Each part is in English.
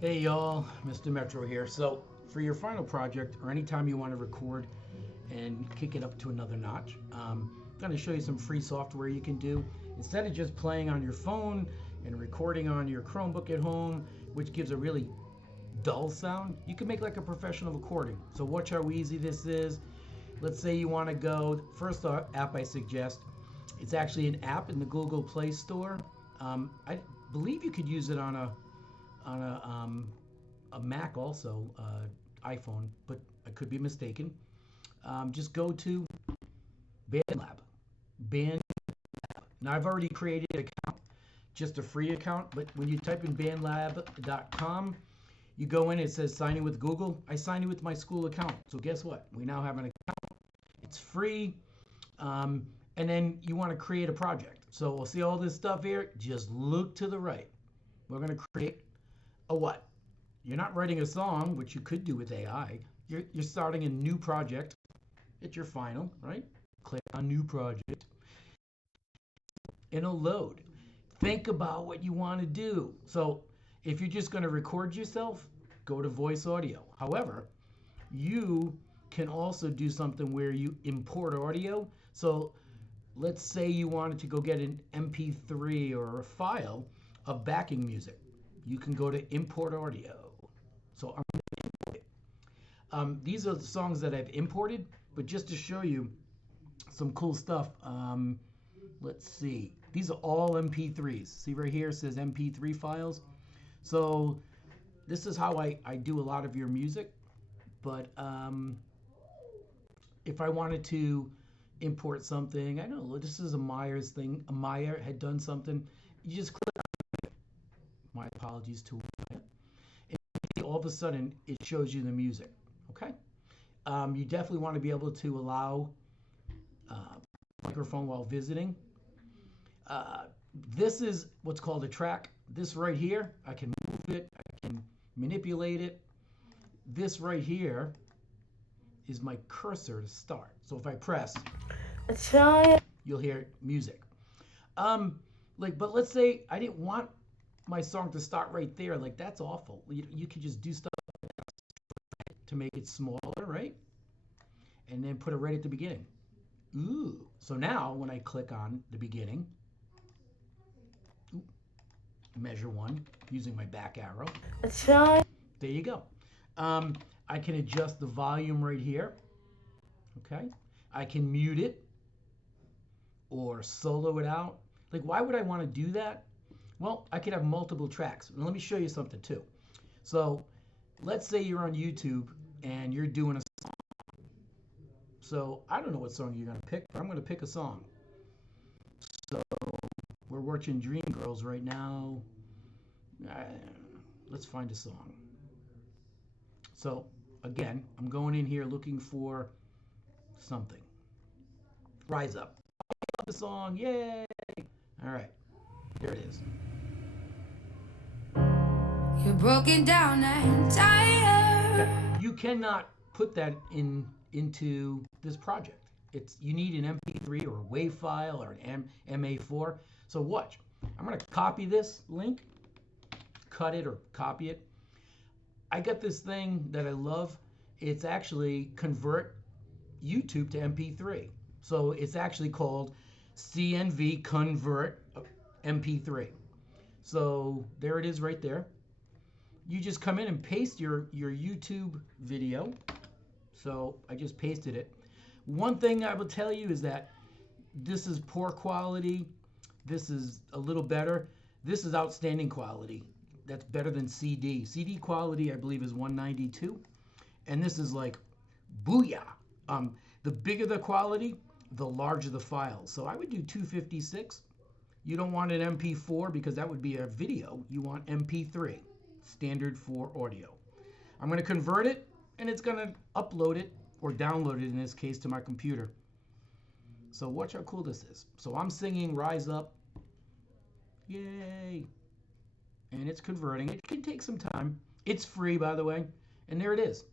Hey y'all, Mr. Metro here. So, for your final project, or anytime you want to record and kick it up to another notch, I'm going to show you some free software you can do. Instead of just playing on your phone and recording on your Chromebook at home, which gives a really dull sound, you can make like a professional recording. So, watch how easy this is. Let's say you want to go, first app I suggest, it's actually an app in the Google Play Store. I believe you could use it on a Mac also, iPhone, but I could be mistaken. Just go to BandLab. Band. Now I've already created an account, just a free account. But when you type in BandLab.com, you go in. It says sign in with Google. I signed in with my school account. So guess what? We now have an account. It's free. And then you want to create a project. So we'll see all this stuff here. Just look to the right. We're going to create a what? You're not writing a song, which you could do with AI. You're starting a new project. It's your final, right? Click on new project. It'll load. Think about what you want to do. So if you're just going to record yourself, go to voice audio. However, you can also do something where you import audio. So let's say you wanted to go get an MP3 or a file of backing music. You can go to import audio. So I'm going to import it. These are the songs that I've imported, but just to show you some cool stuff, let's see. These are all MP3s. See right here it says MP3 files. So this is how I do a lot of your music. But if I wanted to import something, I don't know, this is a Myers thing. A Meyer had done something. You just click on it. My apologies to Meyer. And all of a sudden, it shows you the music. Okay? You definitely want to be able to allow microphone while visiting. This is what's called a track. This right here, I can move it, I can manipulate it. This right here is my cursor to start. So if I press, you'll hear music. But let's say I didn't want my song to start right there. Like that's awful. You could just do stuff to make it smaller, right? And then put it right at the beginning. Ooh. So now when I click on the beginning, measure one using my back arrow. There you go. I can adjust the volume right here. Okay. I can mute it or solo it out. Like, why would I want to do that? Well, I could have multiple tracks. And let me show you something too. So let's say you're on YouTube and you're doing a song. So I don't know what song you're going to pick, but I'm going to pick a song. So we're watching Dreamgirls right now. Let's find a song. So again, I'm going in here looking for something. Rise Up. I love the song. Yay! All right. There it is. You're broken down and tired. You cannot put that into this project. You need an MP3 or a WAV file or an MA4. So watch. I'm going to copy this link, cut it or copy it. I got this thing that I love. It's actually convert YouTube to MP3. So it's actually called CNV Convert MP3. So there it is right there. You just come in and paste your YouTube video. So I just pasted it. One thing I will tell you is that this is poor quality. This is a little better. This is outstanding quality. That's better than CD. CD quality, I believe, is 192. And this is like, booyah. The bigger the quality, the larger the file. So I would do 256. You don't want an MP4 because that would be a video. You want MP3, standard for audio. I'm going to convert it, and it's going to upload it, or download it in this case, to my computer. So watch how cool this is. So I'm singing Rise Up. Yay. And it's converting. It can take some time. It's free, by the way. And there it is.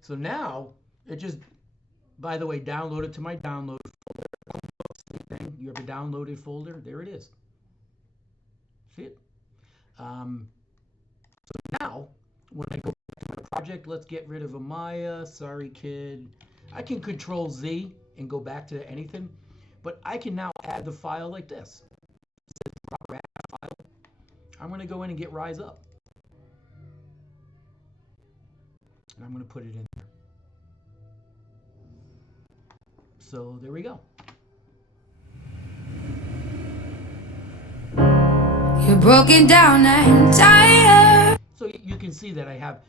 So now, it just, by the way, download it to my download folder. You have a downloaded folder? There it is. See it? So now, when I go back to my project, let's get rid of Amaya. Sorry, kid. I can Control Z and go back to anything, but I can now add the file like this. Proper add file. I'm going to go in and get Rise Up. And I'm going to put it in there. So there we go. You're broken down and tired. So you can see that I have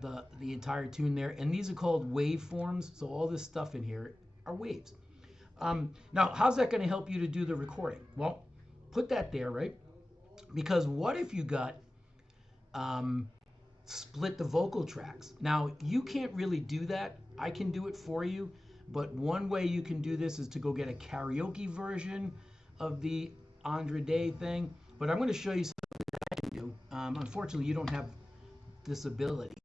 the entire tune there, and these are called waveforms. So all this stuff in here are waves. Now, how's that going to help you to do the recording? Well, put that there, right? Because what if you got split the vocal tracks? Now, you can't really do that. I can do it for you, but one way you can do this is to go get a karaoke version of the Andra Day thing. But I'm going to show you something that I can do. Unfortunately, you don't have this ability.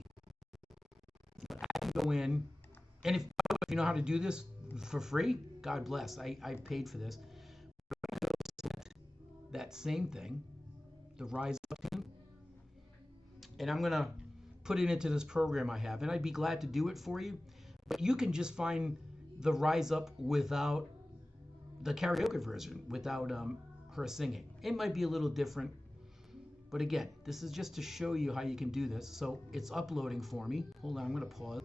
But I can go in, and if you know how to do this for free, God bless. I paid for this. I'm going to select that same thing, the Rise Up tune, and I'm going to put it into this program I have, and I'd be glad to do it for you. But you can just find the Rise Up without the karaoke version, without her singing. It might be a little different, but again, this is just to show you how you can do this. So it's uploading for me. Hold on, I'm going to pause.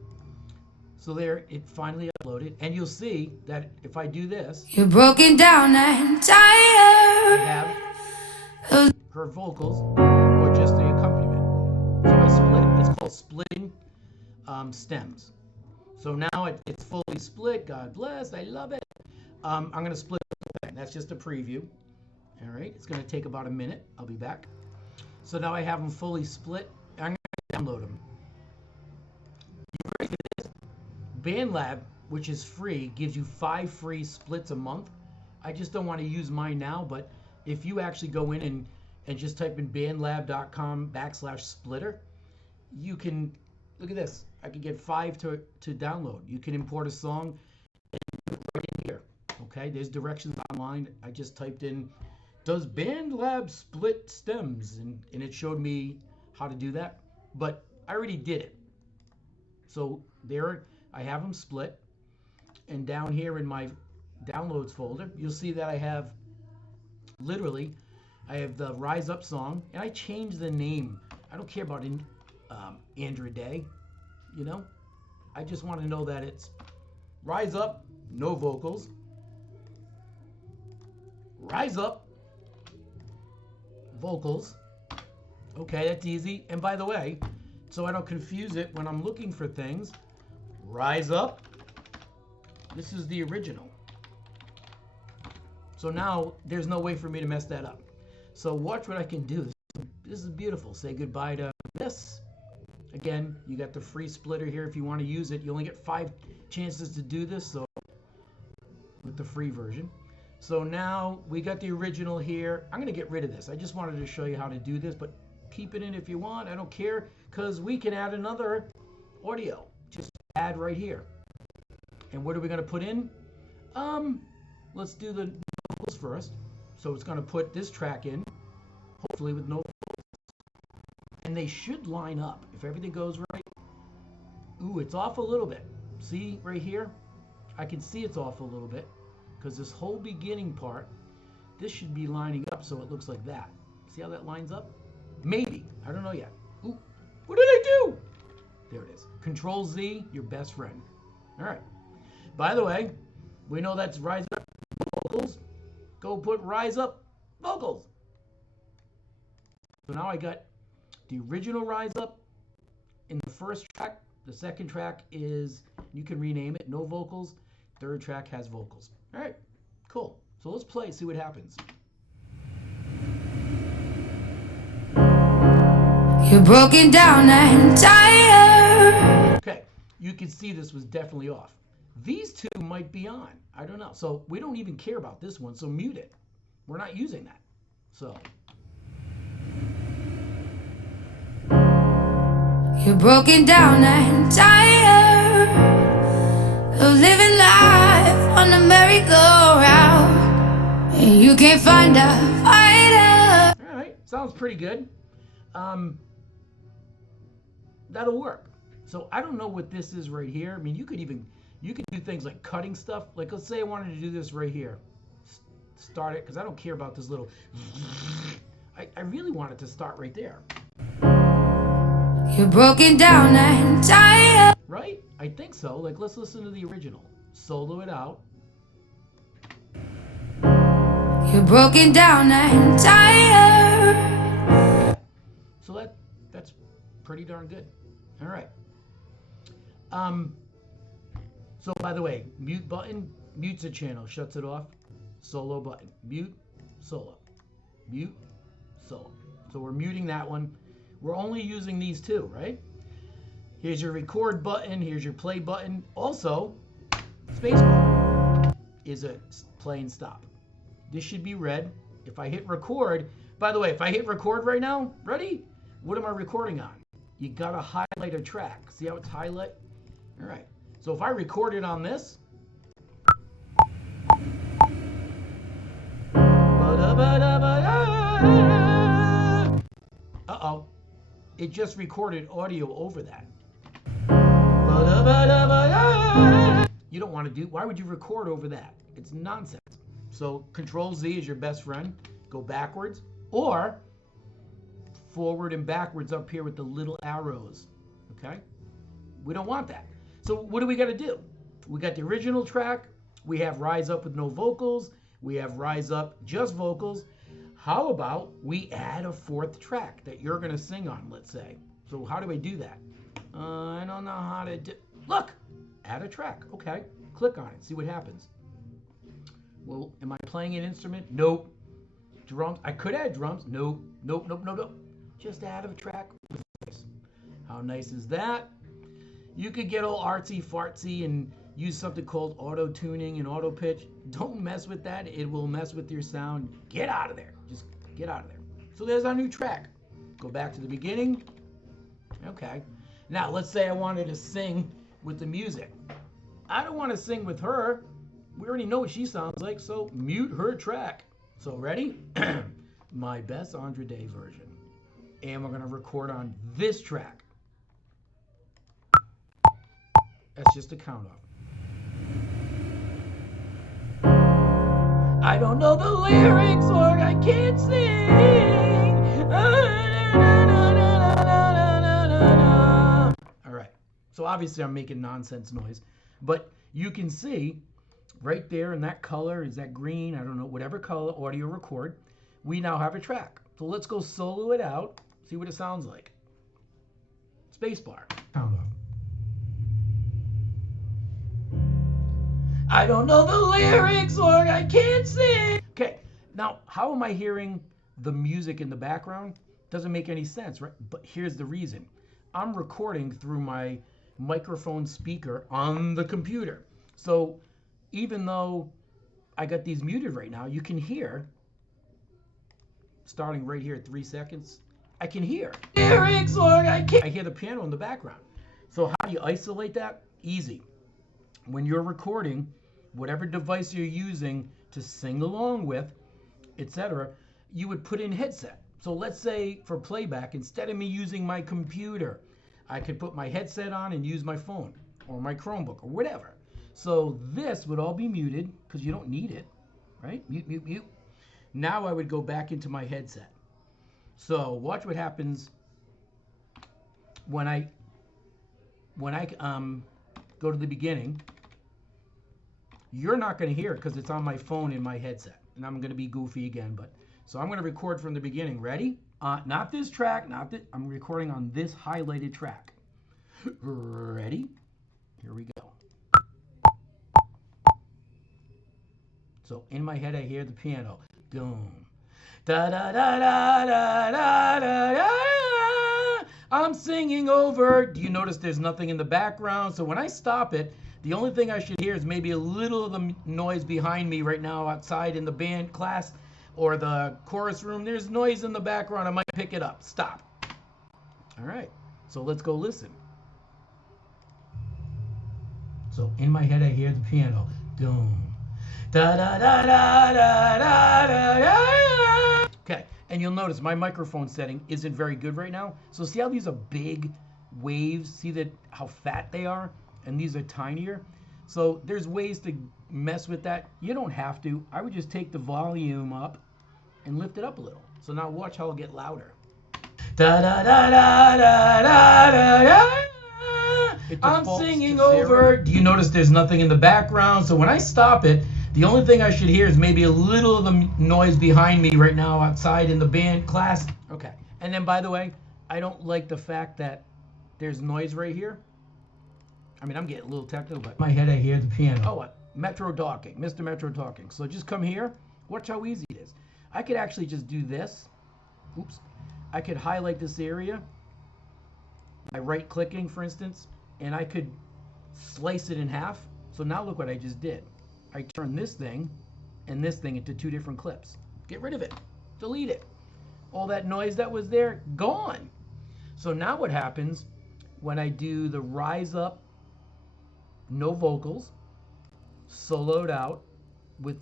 So there, it finally uploaded, and you'll see that if I do this, You're broken down and I tired. have her vocals or just the accompaniment. So I split it. It's called splitting stems. So now it's fully split. God bless. I love it. I'm going to split the thing. That's just a preview. All right. It's going to take about a minute. I'll be back. So now I have them fully split. I'm going to download them. BandLab, which is free, gives you 5 free splits a month. I just don't want to use mine now, but if you actually go in and just type in bandlab.com/splitter, you can, look at this. I can get 5 to download. You can import a song and do it right in here. Okay, there's directions online. I just typed in, does BandLab split stems? And it showed me how to do that, but I already did it. So there, I have them split, and down here in my downloads folder, you'll see that I have literally, I have the Rise Up song, and I changed the name. I don't care about Andra Day, you know. I just want to know that it's Rise Up, no vocals. Rise Up, vocals. Okay, that's easy. And by the way, so I don't confuse it when I'm looking for things, Rise Up, this is the original. So now there's no way for me to mess that up. So watch what I can do. This is beautiful. Say goodbye to this. Again, you got the free splitter here if you want to use it. You only get 5 chances to do this, so with the free version. So now we got the original here. I'm going to get rid of this. I just wanted to show you how to do this, but keep it in if you want. I don't care, because we can add another audio. Just add right here. And what are we going to put in? Let's do the vocals first. So it's going to put this track in, hopefully with no vocals. And they should line up if everything goes right. Ooh, it's off a little bit. See right here? I can see it's off a little bit because this whole beginning part, this should be lining up so it looks like that. See how that lines up? Maybe. I don't know yet. Ooh, what did I do? There it is. Control Z, your best friend. All right. By the way, we know that's Rise Up vocals. Go put Rise Up vocals. So now I got the original Rise Up in the first track. The second track is, you can rename it, no vocals. Third track has vocals. All right, cool. So let's play, see what happens. You're broken down and tired. Okay, you can see this was definitely off. These two might be on. I don't know. So we don't even care about this one, so mute it. We're not using that. So. You're broken down and tired of living life on a merry-go-round, and you can't find a fighter. All right, sounds pretty good. that'll work. So I don't know what this is right here. I mean, you could do things like cutting stuff. Like let's say I wanted to do this right here. Start it, because I don't care about this little, I really want it to start right there. You're broken down and tired. Right? I think so. Like let's listen to the original. Solo it out. You're broken down and tired. So that's pretty darn good. All right. So by the way, mute button mutes a channel, shuts it off. Solo button, mute, solo, mute, solo. So we're muting that one. We're only using these two, right? Here's your record button. Here's your play button. Also, spacebar is a play and stop. This should be red. If I hit record, by the way, if I hit record right now, ready? What am I recording on? You gotta highlight a track. See how it's highlight? All right. So if I recorded on this, uh-oh, it just recorded audio over that. You don't want to do, why would you record over that? It's nonsense. So Control Z is your best friend. Go backwards or forward and backwards up here with the little arrows, okay? We don't want that. So what do we got to do? We got the original track. We have Rise Up with no vocals. We have Rise Up just vocals. How about we add a fourth track that you're going to sing on, let's say. So how do I do that? I don't know how to do. Look, add a track. Okay, click on it. See what happens. Well, am I playing an instrument? Nope. Drums. I could add drums. Nope. Nope. Nope. Nope. Nope. Just add a track. How nice is that? You could get all artsy fartsy and use something called auto tuning and auto pitch. Don't mess with that. It will mess with your sound. Get out of there. Just get out of there. So there's our new track. Go back to the beginning. Okay. Now let's say I wanted to sing with the music. I don't want to sing with her. We already know what she sounds like, so mute her track. So ready? My best Andre Day version. And we're going to record on this track. That's just a count off. I don't know the lyrics or I can't sing. All right. So obviously I'm making nonsense noise, but you can see right there in that color, is that green? I don't know, whatever color audio record, we now have a track. So let's go solo it out, see what it sounds like. Spacebar. Count off. I don't know the lyrics or I can't sing. Okay, now how am I hearing the music in the background? Doesn't make any sense, right? But here's the reason. I'm recording through my microphone speaker on the computer. So even though I got these muted right now, you can hear, starting right here at 3 seconds, I can hear lyrics or I can't. I hear the piano in the background. So how do you isolate that? Easy. When you're recording, whatever device you're using to sing along with, etc., you would put in headset. So let's say for playback, instead of me using my computer, I could put my headset on and use my phone or my Chromebook or whatever. So this would all be muted because you don't need it, right? Mute, mute, mute. Now I would go back into my headset. So watch what happens when I go to the beginning. You're not going to hear it because it's on my phone in my headset. And I'm going to be goofy again. So I'm going to record from the beginning. Ready? Not this track. I'm recording on this highlighted track. Ready? Here we go. So in my head, I hear the piano. Boom. Da da da da da da da da. I'm singing over. Do you notice there's nothing in the background? So when I stop it, the only thing I should hear is maybe a little of the noise behind me right now outside in the band class or the chorus room. There's noise in the background. I might pick it up. Stop. All right. So let's go listen. So in my head, I hear the piano. Boom. Da da da da da da da da. Okay. And you'll notice my microphone setting isn't very good right now. So see how these are big waves. See that how fat they are? And these are tinier. So there's ways to mess with that. You don't have to. I would just take the volume up and lift it up a little. So now watch how it'll get louder. Da da da da da da da da. I'm singing over. Do you notice there's nothing in the background? So when I stop it, the only thing I should hear is maybe a little of the noise behind me right now outside in the band class. Okay. And then, by the way, I don't like the fact that there's noise right here. I mean, I'm getting a little technical, but in my head I hear the piano. Oh, what? Metro talking, Mr. Metro talking. So just come here. Watch how easy it is. I could actually just do this. Oops. I could highlight this area by right-clicking, for instance, and I could slice it in half. So now look what I just did. I turned this thing and this thing into two different clips. Get rid of it. Delete it. All that noise that was there, gone. So now what happens when I do the rise up, no vocals, soloed out with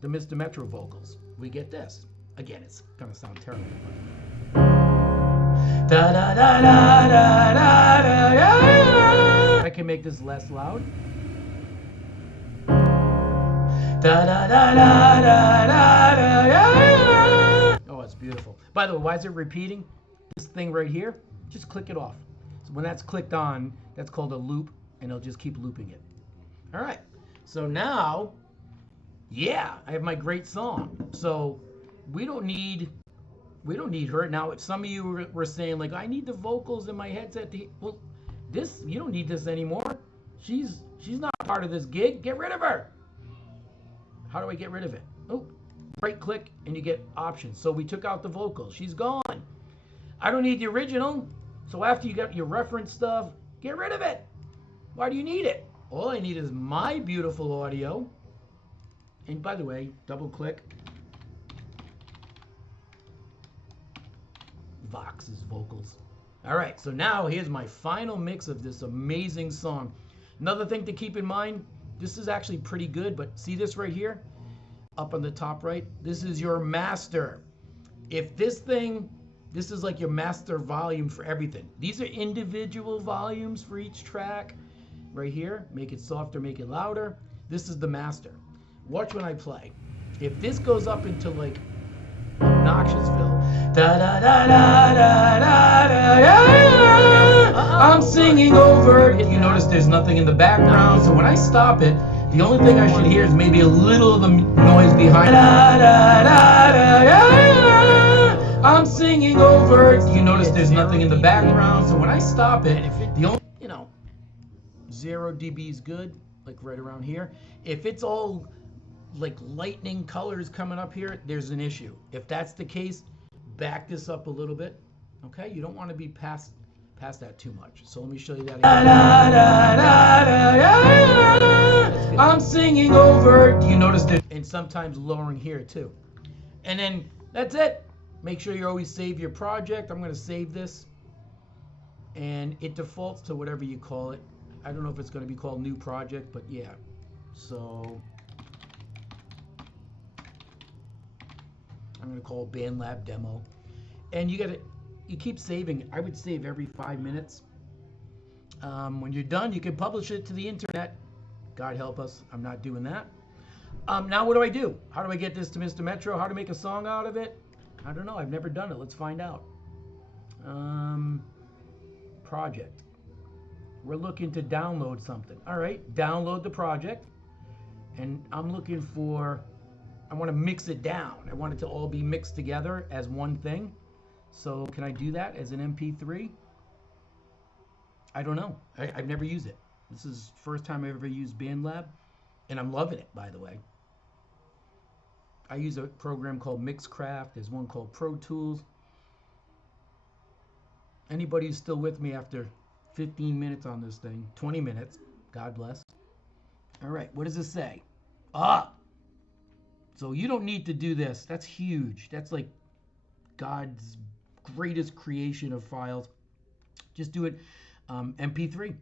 the Mr. Metro vocals? We get this. Again, it's gonna sound terrible. Da da da da da da da da. I can make this less loud. Da da da da da da da. Oh, it's beautiful. By the way, why is it repeating? This thing right here, just click it off. So when that's clicked on, that's called a loop, and it'll just keep looping it. All right. So now, yeah, I have my great song. So we don't need her. Now, if some of you were saying like, I need the vocals in my headset to, well, this, you don't need this anymore. She's not part of this gig. Get rid of her. How do I get rid of it? Oh, right click and you get options. So we took out the vocals. She's gone. I don't need the original. So after you got your reference stuff, get rid of it. Why do you need it? All I need is my beautiful audio. And by the way, double click. Vox's vocals. All right, so now here's my final mix of this amazing song. Another thing to keep in mind, this is actually pretty good, but see this right here? Up on the top right? This is your master. If this is like your master volume for everything. These are individual volumes for each track. Right here, make it softer, make it louder. This is the master. Watch when I play. If this goes up into like obnoxiousville, da da da da da da da, I'm singing over. You notice there's nothing in the background, so when I stop it, the only thing I should hear is maybe a little of the noise behind. Da da da da da, I'm singing over. You notice there's nothing in the background, so when I stop it, the only 0 dB is good, like right around here. If it's all like lightning colors coming up here, there's an issue. If that's the case, back this up a little bit. Okay, you don't want to be past that too much. So let me show you that again. I'm singing over. Do you notice that? And sometimes lowering here too. And then that's it. Make sure you always save your project. I'm going to save this, and it defaults to whatever you call it. I don't know if it's going to be called new project, but yeah. So I'm going to call it BandLab demo. And you keep saving. I would save every 5 minutes. When you're done, you can publish it to the internet. God help us, I'm not doing that. Now what do I do? How do I get this to Mr. Metro? How to make a song out of it? I don't know. I've never done it. Let's find out. Project. We're looking to download something. All right, download the project. And I'm looking for, I want to mix it down. I want it to all be mixed together as one thing. So can I do that as an MP3? I don't know. I've never used it. This is the first time I've ever used BandLab, and I'm loving it, by the way. I use a program called Mixcraft. There's one called Pro Tools. Anybody who's still with me after 15 minutes on this thing, 20 minutes, God bless. All right, what does this say? So you don't need to do this. That's huge. That's like God's greatest creation of files. Just do it MP3.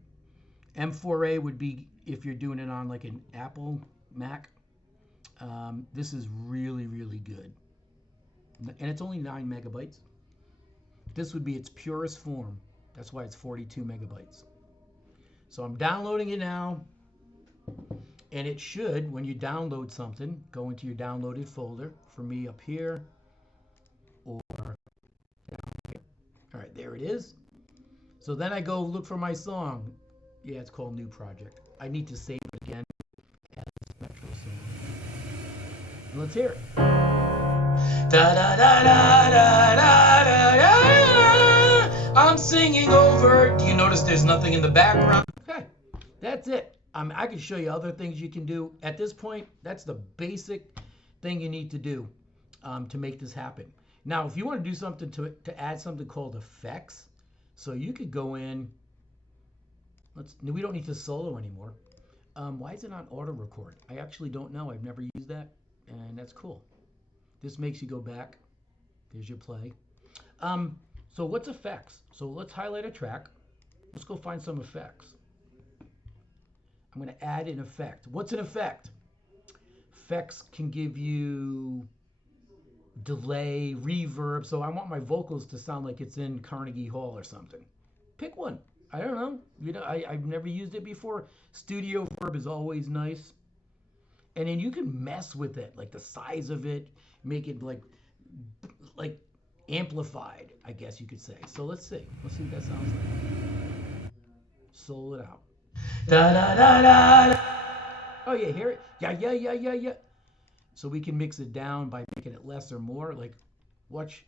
M4A would be if you're doing it on like an Apple Mac. This is really, really good. And it's only 9 megabytes. This would be its purest form. That's why it's 42 megabytes. So I'm downloading it now. And it should, when you download something, go into your downloaded folder. For me, up here or down here. All right, there it is. So then I go look for my song. Yeah, it's called New Project. I need to save it again as a special song. And let's hear it. Da da da da da da da da. I'm singing over. Do you notice there's nothing in the background? Okay, that's it. I can show you other things you can do. At this point, that's the basic thing you need to do to make this happen. Now, if you want to do something to add something called effects, so you could go in. We don't need to solo anymore. Why is it on auto record? I actually don't know. I've never used that, and that's cool. This makes you go back. There's your play. So what's effects? So let's highlight a track. Let's go find some effects. I'm going to add an effect. What's an effect? Effects can give you delay, reverb. So I want my vocals to sound like it's in Carnegie Hall or something. Pick one. I don't know. I've never used it before. Studio verb is always nice. And then you can mess with it, like the size of it, make it like amplified, I guess you could say. So let's see. Let's see what that sounds like. Solo it out. Da da da da da. Oh yeah, hear it? Yeah. So we can mix it down by making it less or more. Like, watch.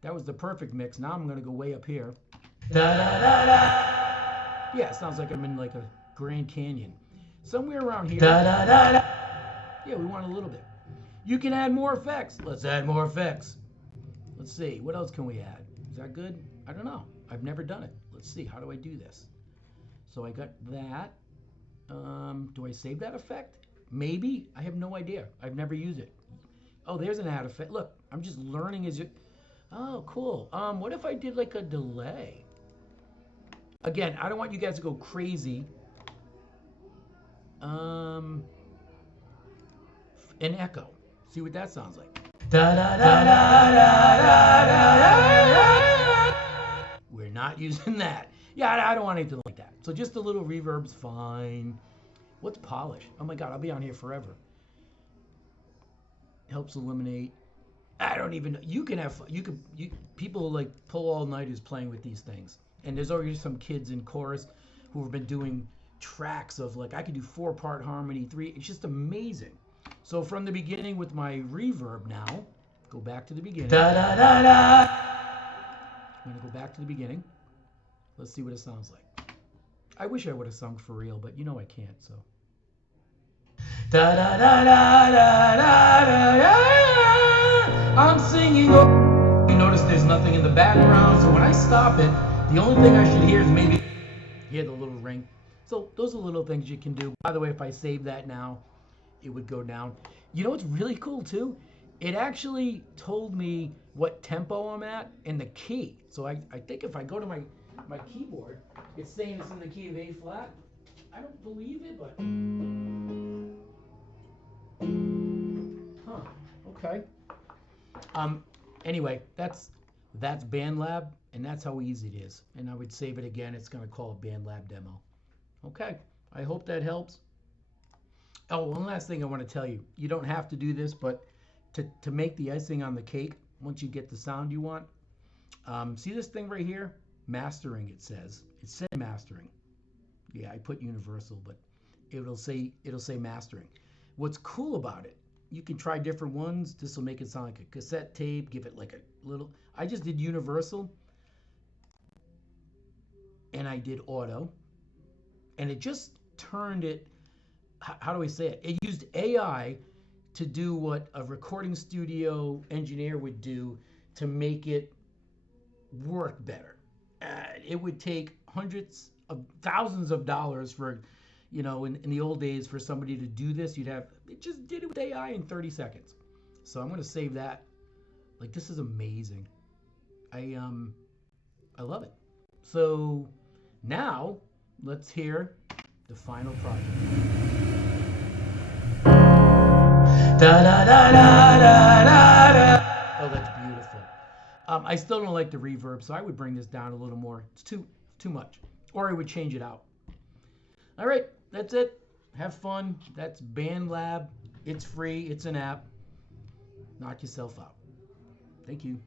That was the perfect mix. Now I'm gonna go way up here. Da da da da. Yeah, it sounds like I'm in like a Grand Canyon. Somewhere around here. Da da da da. Yeah, we want a little bit. You can add more effects. Let's add more effects. Let's see. What else can we add? Is that good? I don't know. I've never done it. Let's see. How do I do this? So I got that. Do I save that effect? Maybe. I have no idea. I've never used it. Oh, there's an add effect. Look, I'm just learning as you. Oh, cool. What if I did like a delay? Again, I don't want you guys to go crazy. An echo. See what that sounds like. Da da da da da da da. We're not using that. Yeah, I don't want anything like that. So just a little reverb's fine. What's polish? Oh my God, I'll be on here forever. Helps eliminate. I don't even know. You can have, people like pull all-nighters playing with these things. And there's already some kids in chorus who have been doing tracks of like, I could do 4-part harmony, 3. It's just amazing. So from the beginning with my reverb now, go back to the beginning. Da da da da. I'm gonna go back to the beginning. Let's see what it sounds like. I wish I would have sung for real, but you know I can't, so. Da da da da da da da. I'm singing. You notice there's nothing in the background, so when I stop it, the only thing I should hear is maybe hear the little ring. So those are little things you can do. By the way, if I save that now, it would go down. You know what's really cool too? It actually told me what tempo I'm at and the key. So I think if I go to my keyboard, it's saying it's in the key of A flat. I don't believe it, but okay. Anyway, that's BandLab, and that's how easy it is. And I would save it again. It's going to call it BandLab demo. Okay. I hope that helps. Oh, one last thing I want to tell you. You don't have to do this, but to make the icing on the cake, once you get the sound you want, see this thing right here? Mastering, it says. It said mastering. Yeah, I put universal, but it'll say mastering. What's cool about it, you can try different ones. This will make it sound like a cassette tape, give it like a little. I just did universal, and I did auto, and it just turned it, how do I say it? It used AI to do what a recording studio engineer would do to make it work better. It would take hundreds of thousands of dollars for, in the old days for somebody to do this. It just did it with AI in 30 seconds. So I'm going to save that. Like, this is amazing. I love it. So now let's hear the final project. Da da da da da da. Oh, that's beautiful. I still don't like the reverb, so I would bring this down a little more. It's too. too much, or I would change it out. All right, that's it. Have fun. That's BandLab. It's free. It's an app. Knock yourself out. Thank you.